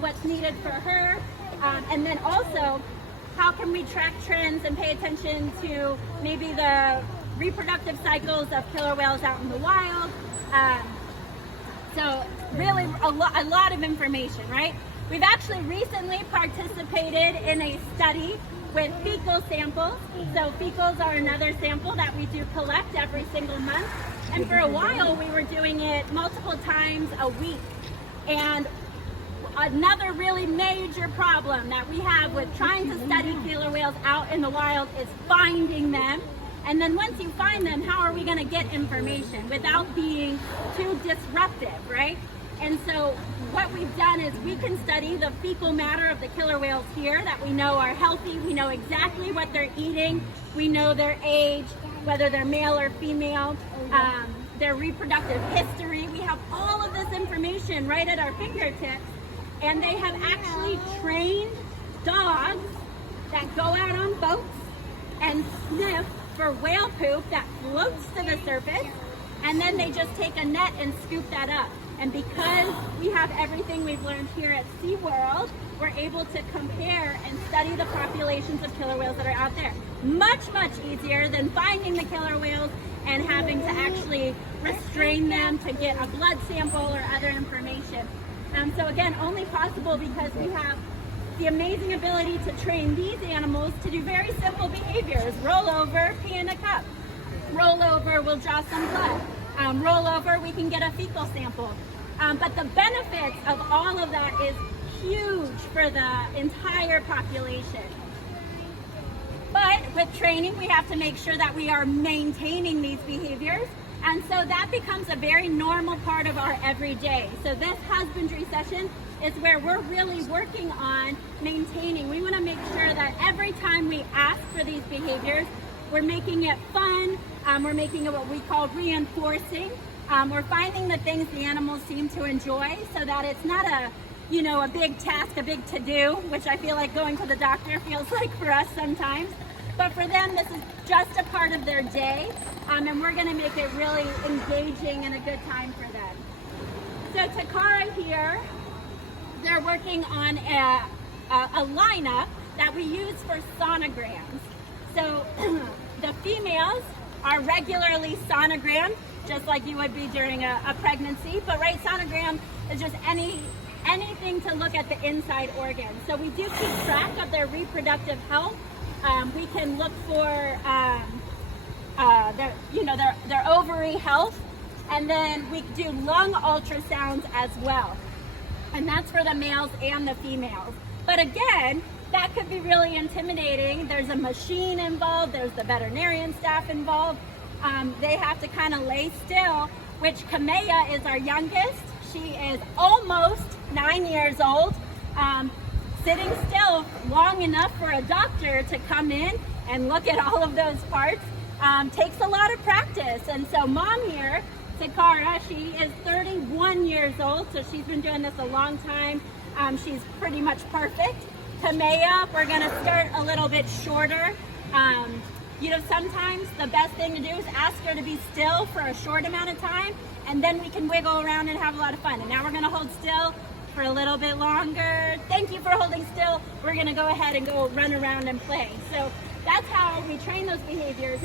what's needed for her, and then also how can we track trends and pay attention to maybe the reproductive cycles of killer whales out in the wild. So really a lot of information, right? We've actually recently participated in a study with fecal samples. So fecals are another sample that we do collect every single month. And for a while we were doing it multiple times a week. And another really major problem that we have with trying to study killer whales out in the wild is finding them. And then once you find them, how are we going to get information without being too disruptive, right? And so what we've done is we can study the fecal matter of the killer whales here that we know are healthy. We know exactly what they're eating. We know their age, whether they're male or female, their reproductive history. We have all of this information right at our fingertips. And they have actually trained dogs that go out on boats and sniff for whale poop that floats to the surface, and then they just take a net and scoop that up. And because we have everything we've learned here at SeaWorld, we're able to compare and study the populations of killer whales that are out there. Much easier than finding the killer whales and having to actually restrain them to get a blood sample or other information. So again, only possible because we have the amazing ability to train these animals to do very simple behaviors. Roll over, pee in a cup. Roll over, we'll draw some blood. Roll over, we can get a fecal sample. But the benefits of all of that is huge for the entire population. But with training, we have to make sure that we are maintaining these behaviors. And so that becomes a very normal part of our everyday. So this husbandry session is where we're really working on maintaining. We want to make sure that every time we ask for these behaviors, we're making it fun. We're making it what we call reinforcing. We're finding the things the animals seem to enjoy so that it's not a big task, a big to-do, which I feel like going to the doctor feels like for us sometimes. But for them, this is just a part of their day, and we're going to make it really engaging and a good time for them. So Takara here, they're working on a lineup that we use for sonograms. So the females are regularly sonogrammed, just like you would be during a pregnancy. But right, sonogram is just anything to look at the inside organs. So we do keep track of their reproductive health. We can look for their ovary health, and then we do lung ultrasounds as well. And that's for the males and the females. But again, that could be really intimidating. There's a machine involved, there's the veterinarian staff involved. They have to kind of lay still, which Kamea is our youngest. She is almost 9 years old. Sitting still long enough for a doctor to come in and look at all of those parts takes a lot of practice. And so mom here, Takara, she is 31 years old, so she's been doing this a long time. She's pretty much perfect. Kamea, we're gonna start a little bit shorter. Sometimes the best thing to do is ask her to be still for a short amount of time, and then we can wiggle around and have a lot of fun. And now we're gonna hold still for a little bit longer. Thank you for holding still. We're gonna go ahead and go run around and play. So that's how we train those behaviors.